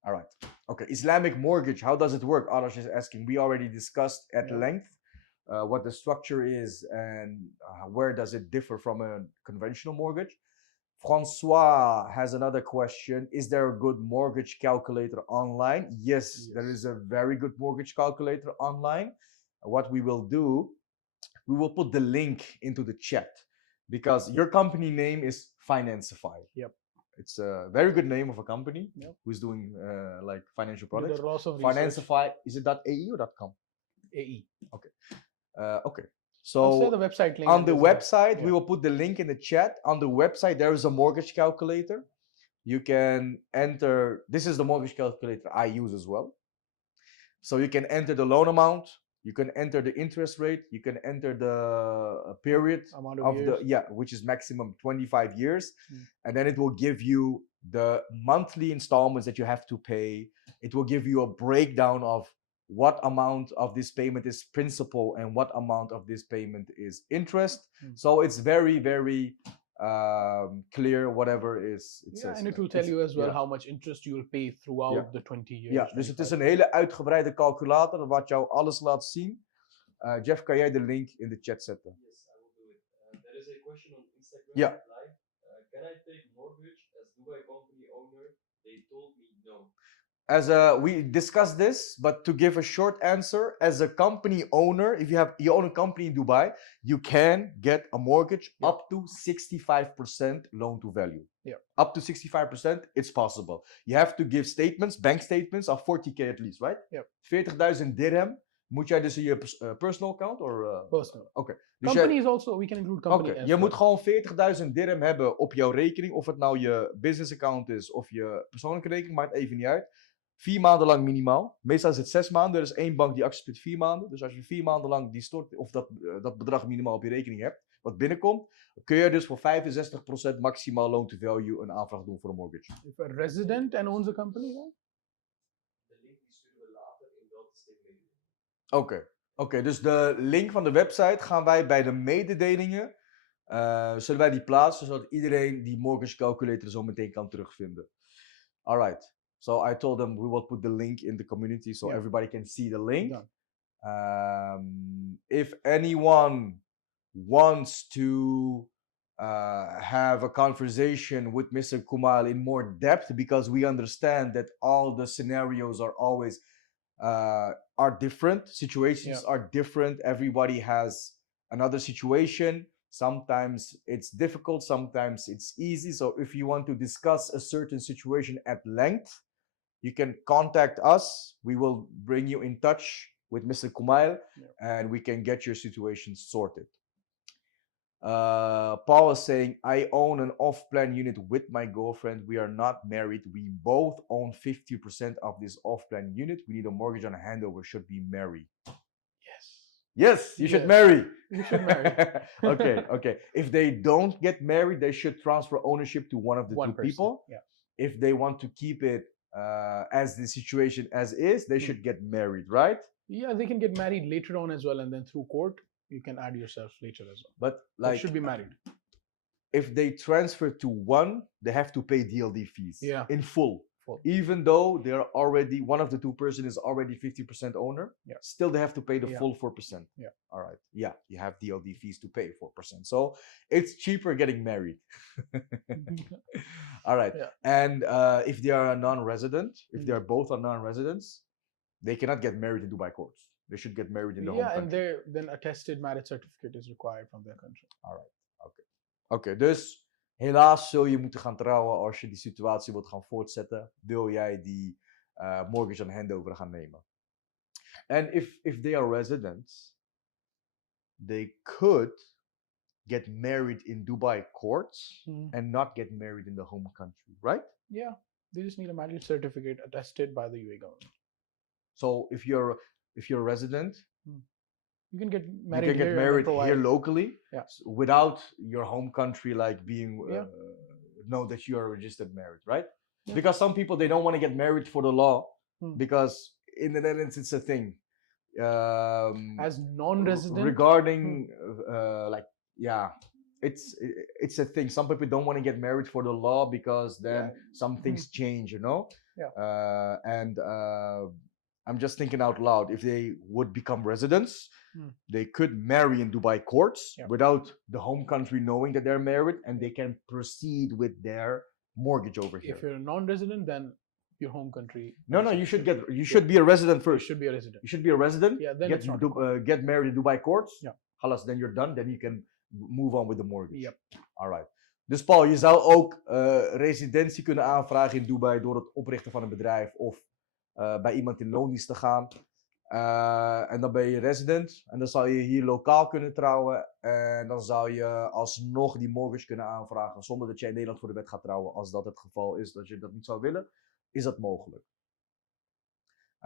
All right. Okay. Islamic mortgage. How does it work? Arash is asking. We already discussed at length what the structure is and where does it differ from a conventional mortgage. Francois has another question. Is there a good mortgage calculator online? Yes, there is a very good mortgage calculator online. What we will do, we will put the link into the chat because your company name is Financify. Yep. It's a very good name of a company Yep. who's doing like financial Did products. a lot of research. Financify, is it .ae or .com? AE. Okay. Okay. I'll say So the website link. on the website, yeah. we will put the link in the chat. On the website, there is a mortgage calculator. You can enter, this is the mortgage calculator I use as well. So you can enter the loan amount, you can enter the interest rate, you can enter the period amount of years. which is maximum 25 years. And then it will give you the monthly installments that you have to pay. It will give you a breakdown of what amount of this payment is principal and what amount of this payment is interest. So it's very, very clear whatever is it says. And it will tell you as well how much interest you will pay throughout the 20 years. Ja, dus het is een hele uitgebreide calculator wat jou alles laat zien. Jeff, kan jij de link in de chat zetten? Yes, I will do it. There is a question on Instagram Yeah. live. Can I take mortgage as Dubai company owner? They told me no. We discussed this, but to give a short answer, as a company owner, if you own a company in Dubai, you can get a mortgage up to 65% loan to value. Yeah. Up to 65%, it's possible. You have to give statements, bank statements of 40k at least, right? Yeah. 40.000 dirham. Moet jij dus in je personal account? Or, personal. Okay. Dus company is also, we can include company as je well. moet gewoon 40.000 dirham hebben op jouw rekening. Of het nou je business account is of je persoonlijke rekening, maakt even niet uit. 4 maanden lang minimaal. Meestal is het 6 maanden. Er is één bank die accepteert 4 maanden. Dus als je 4 maanden lang die stort, of dat bedrag minimaal op je rekening hebt, wat binnenkomt, kun je dus voor 65% maximaal loan to value een aanvraag doen voor een mortgage. If a resident and owns a company, right? De link die sturen we later in welke steek Oké, dus de link van de website gaan wij bij de mededelingen, zullen wij die plaatsen, zodat iedereen die mortgage calculator zo meteen kan terugvinden. Alright. So I told them we will put the link in the community so everybody can see the link. If anyone wants to have a conversation with Mr. Kumal in more depth, because we understand that all the scenarios are always are different. Situations are different. Everybody has another situation. Sometimes it's difficult, sometimes it's easy. So if you want to discuss a certain situation at length, you can contact us. We will bring you in touch with Mr. Kumail and we can get your situation sorted. Paul is saying, I own an off-plan unit with my girlfriend. We are not married. We both own 50% of this off-plan unit. We need a mortgage on a handover. Should be married. Yes. Yes, you should Yes. marry. You should marry. Okay. If they don't get married, they should transfer ownership to one of the One two person. people. Yeah. If they want to keep it as the situation as is, they should get married, right? Yeah, they can get married later on as well, and then through court, you can add yourself later as well. But They like, should be married. if they transfer to one, they have to pay DLD fees Yeah. in full. Full. Even though they're already, one of the two person is already 50% owner, Yeah. still they have to pay the Yeah. full 4%. Yeah. All right. Yeah, you have DLD fees to pay 4%. So it's cheaper getting married. All right. Yeah. And if they are a non-resident, if they Mm. are both are non-residents, they cannot get married in Dubai courts. They should get married in the home Yeah, and country. then attested marriage certificate is required from their country. All right. Oké, dus helaas zul je moeten gaan trouwen als je die situatie wilt gaan voortzetten. Wil jij die mortgage on handover gaan nemen. And if they are residents, they could get married in Dubai courts and not get married in the home country, right? Yeah, they just need a marriage certificate attested by the UAE government. So if you're a resident, You can get you married can get here and married provide. here locally, Yeah. without your home country like being Yeah. know that you are registered married, right? Yeah. Because some people, they don't want to get married for the law, Hmm. because in the Netherlands it's a thing. As non-resident, regarding like, yeah, it's a thing. Some people don't want to get married for the law because then some things change, you know. Yeah. And I'm just thinking out loud, if they would become residents, they could marry in Dubai courts without the home country knowing that they're married, and they can proceed with their mortgage over here. If you're a non-resident, then your home country. No, you should be a resident You first. should be a resident. You should be a resident. Yeah, then it's not get married in Dubai courts. Yeah. Halas, then you're done. Then you can move on with the mortgage. Yep. All right. Dus Paul, je zou ook residentie kunnen aanvragen in Dubai door het oprichten van een bedrijf of bij iemand in loondienst te gaan. En dan ben je resident en dan zou je hier lokaal kunnen trouwen. En dan zou je alsnog die mortgage kunnen aanvragen zonder dat jij in Nederland voor de wet gaat trouwen. Als dat het geval is dat je dat niet zou willen, is dat mogelijk.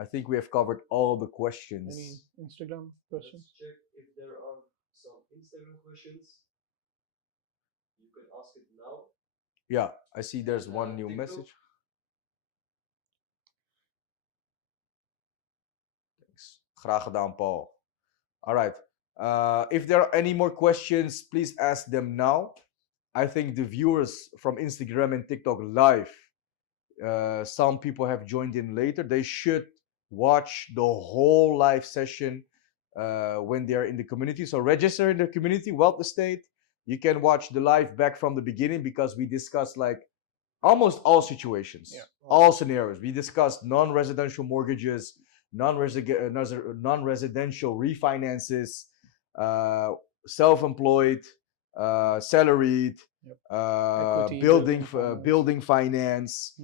I think we have covered all the questions. Any Instagram questions? Let's check if there are some Instagram questions. You can ask it now. Yeah, I see there's one new TikTok. message. Thanks. Graag gedaan, Paul. All right. If there are any more questions, please ask them now. I think the viewers from Instagram and TikTok live, some people have joined in later. They should watch the whole live session when they're in the community. So register in the community, Wealth Estate. You can watch the live back from the beginning because we discussed like almost all situations, all scenarios. We discussed non-residential mortgages, non-residential refinances, self-employed, salaried, Equity, building finance,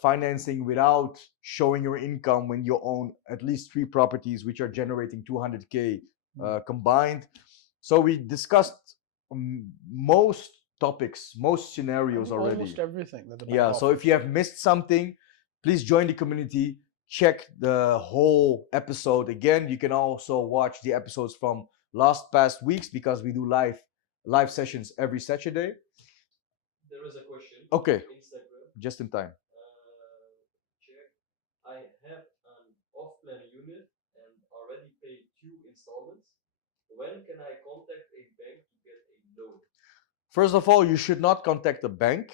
financing without showing your income when you own at least 3 properties which are generating 200K combined. So we discussed most topics, most scenarios already. Almost everything. That the bank Yeah, so if you have missed something, please join the community. Check the whole episode again. You can also watch the episodes from past weeks because we do live sessions every Saturday. There is a question. Okay. On Instagram. Just in time. Check. I have an off-plan unit and already paid 2 installments. When can I contact a bank to get a loan? First of all, you should not contact a bank.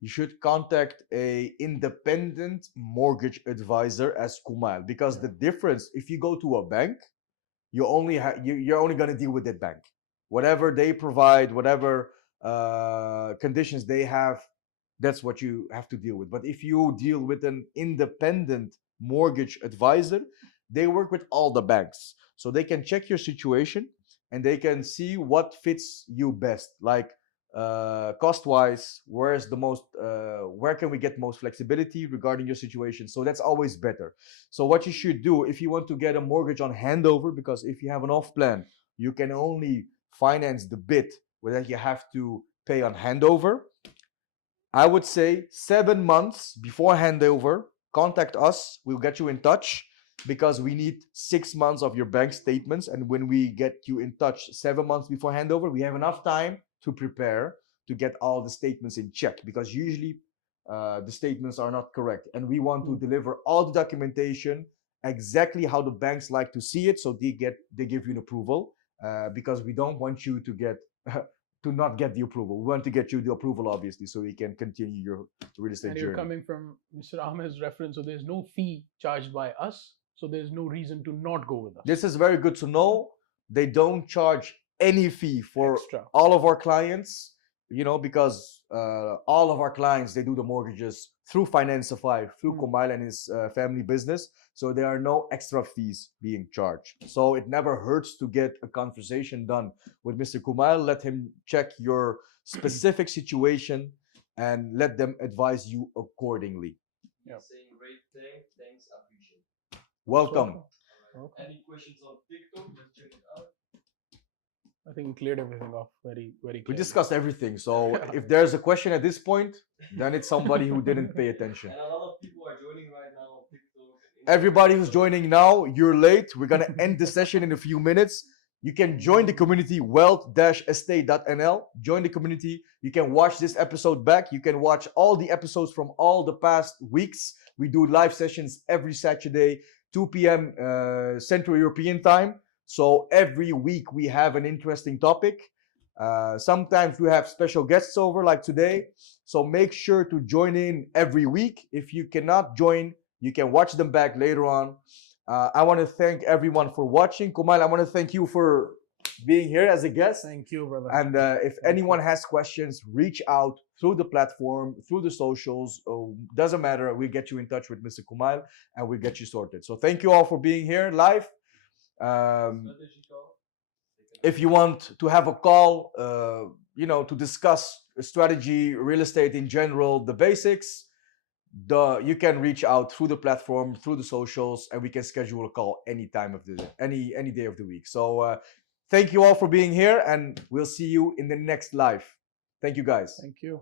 You should contact a independent mortgage advisor as Kumail, because the difference, if you go to a bank, you're only going to deal with that bank. Whatever they provide, whatever conditions they have, that's what you have to deal with. But if you deal with an independent mortgage advisor, they work with all the banks. So they can check your situation and they can see what fits you best. Like cost-wise, where can we get most flexibility regarding your situation? So that's always better. So what you should do if you want to get a mortgage on handover, because if you have an off plan, you can only finance the bit that you have to pay on handover. I would say 7 months before handover, contact us. We'll get you in touch because we need 6 months of your bank statements. And when we get you in touch 7 months before handover, we have enough time to prepare to get all the statements in check, because usually the statements are not correct. And we want to deliver all the documentation exactly how the banks like to see it, so they give you an approval, because we don't want you to get to not get the approval. We want to get you the approval, obviously, so you can continue your real estate And you're journey. coming from Mr. Amir's reference, so there's no fee charged by us, so there's no reason to not go with us. This is very good to know. They don't charge any fee for Extra. all of our clients, because all of our clients, they do the mortgages through Financify, through Kumail and his family business. So there are no extra fees being charged. So it never hurts to get a conversation done with Mr. Kumail. Let him check your specific situation and let them advise you accordingly. Yep. Saying great, thanks, appreciate. Welcome. Alright. Any questions on TikTok? Let's check it out. I think we cleared everything off very, very We clearly. discussed everything. So if there's a question at this point, then it's somebody who didn't pay attention. And a lot of people are joining right now on TikTok. Everybody who's joining now, you're late. We're going to end the session in a few minutes. You can join the community, wealth-estate.nl. Join the community. You can watch this episode back. You can watch all the episodes from all the past weeks. We do live sessions every Saturday, 2 p.m. Central European time. So every week we have an interesting topic. Sometimes we have special guests over, like today. So make sure to join in every week. If you cannot join, you can watch them back later on. I want to thank everyone for watching. Kumail, I want to thank you for being here as a guest. Thank you, brother. And if anyone has questions, reach out through the platform, through the socials. Doesn't matter. We'll get you in touch with Mr. Kumail and we'll get you sorted. So thank you all for being here live. If you want to have a call, to discuss strategy, real estate in general, the basics, you can reach out through the platform, through the socials, and we can schedule a call any time of the any day of the week. So thank you all for being here, and we'll see you in the next live. Thank you, guys. Thank you.